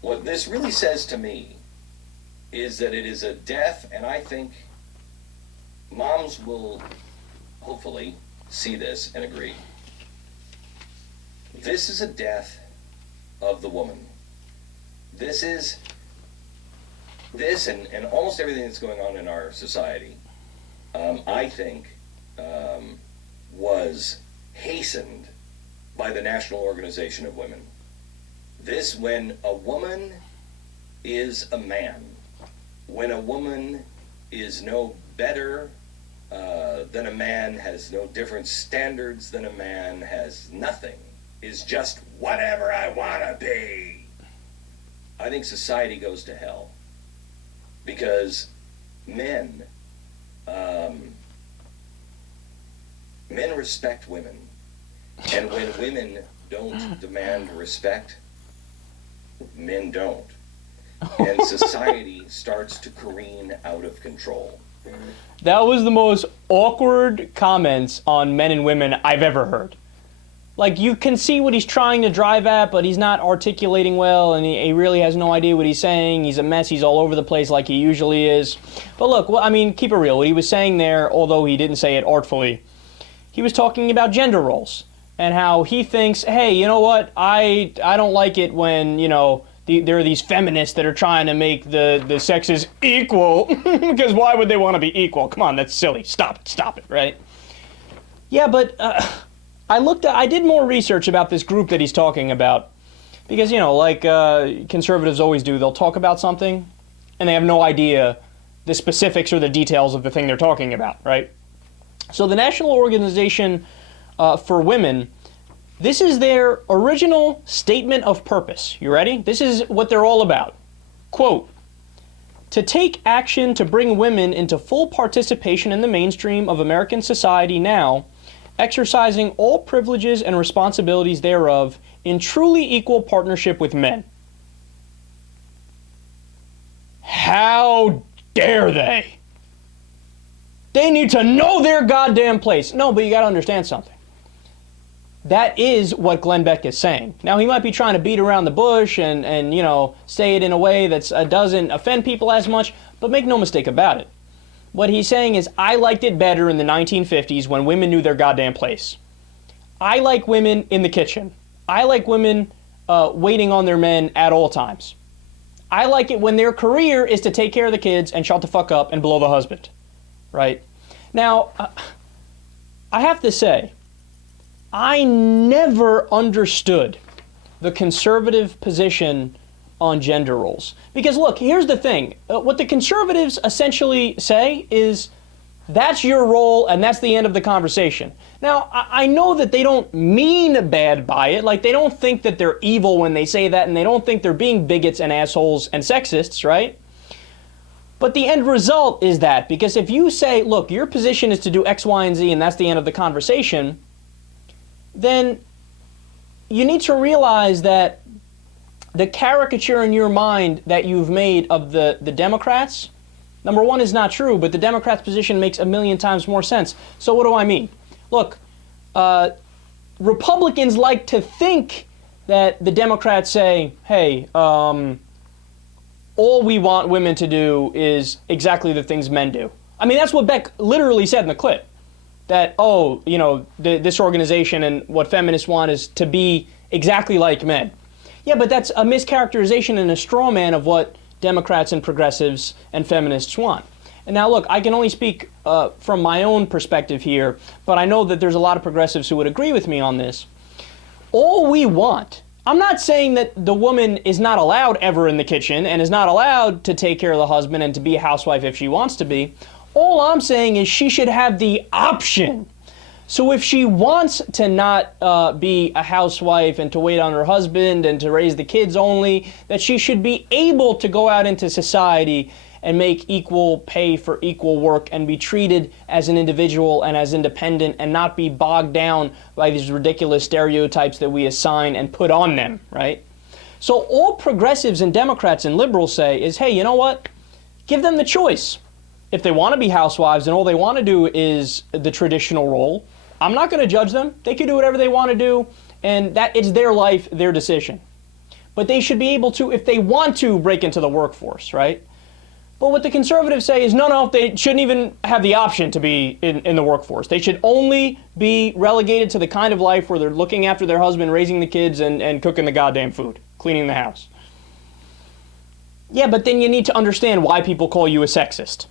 What this really says to me is that it is a death, and I think moms will hopefully see this and agree. This is a death of the woman. This and almost everything that's going on in our society, I think, was hastened by the National Organization of Women. This, when a woman is a man, when a woman is no better than a man, has no different standards than a man, has nothing, is just whatever I want to be, I think society goes to hell. Because men respect women. And when women don't demand respect, men don't. And society starts to careen out of control. That was the most awkward comments on men and women I've ever heard. Like, you can see what he's trying to drive at, but he's not articulating well, and he really has no idea what he's saying. He's a mess. He's all over the place like he usually is. But look, well, I mean, keep it real. What he was saying there, although he didn't say it artfully, he was talking about gender roles and how he thinks, hey, you know what? I don't like it when, you know, there are these feminists that are trying to make the sexes equal, because why would they want to be equal? Come on, that's silly. Stop it, right? Yeah, but I did more research about this group that he's talking about, because, you know, like conservatives always do, they'll talk about something and they have no idea the specifics or the details of the thing they're talking about, right? So the National Organization for Women, this is their original statement of purpose. You ready? This is what they're all about. Quote, to take action to bring women into full participation in the mainstream of American society now, exercising all privileges and responsibilities thereof in truly equal partnership with men. How dare they? They need to know their goddamn place. No, but you got to understand something. That is what Glenn Beck is saying. Now, he might be trying to beat around the bush and you know, say it in a way that doesn't offend people as much, but make no mistake about it. What he's saying is, I liked it better in the 1950s when women knew their goddamn place. I like women in the kitchen. I like women waiting on their men at all times. I like it when their career is to take care of the kids and shut the fuck up and blow the husband. Right? Now, I have to say, I never understood the conservative position on gender roles. Because look, here's the thing. What the conservatives essentially say is, that's your role and that's the end of the conversation. Now, I know that they don't mean bad by it. Like, they don't think that they're evil when they say that, and they don't think they're being bigots and assholes and sexists, right? But the end result is that, because if you say, look, your position is to do X, Y, and Z, and that's the end of the conversation, then you need to realize that the caricature in your mind that you've made of the Democrats, number one, is not true, but the Democrats' position makes a million times more sense. So what do I mean? Look, Republicans like to think that the Democrats say, hey, all we want women to do is exactly the things men do. I mean, that's what Beck literally said in the clip. That, oh, you know, this organization and what feminists want is to be exactly like men. Yeah, but that's a mischaracterization and a straw man of what Democrats and progressives and feminists want. And now, look, I can only speak from my own perspective here, but I know that there's a lot of progressives who would agree with me on this. All we want, I'm not saying that the woman is not allowed ever in the kitchen and is not allowed to take care of the husband and to be a housewife if she wants to be. All I'm saying is she should have the option. So if she wants to not be a housewife and to wait on her husband and to raise the kids only, that she should be able to go out into society and make equal pay for equal work and be treated as an individual and as independent and not be bogged down by these ridiculous stereotypes that we assign and put on them, right? So all progressives and Democrats and liberals say is, hey, you know what? Give them the choice. If they want to be housewives and all they want to do is the traditional role, I'm not going to judge them. They can do whatever they want to do, and that it's their life, their decision. but they should be able to, if they want to, break into the workforce, right? But what the conservatives say is, no, they shouldn't even have the option to be in the workforce. They should only be relegated to the kind of life where they're looking after their husband, raising the kids, and cooking the goddamn food, cleaning the house. Yeah, but then you need to understand why people call you a sexist.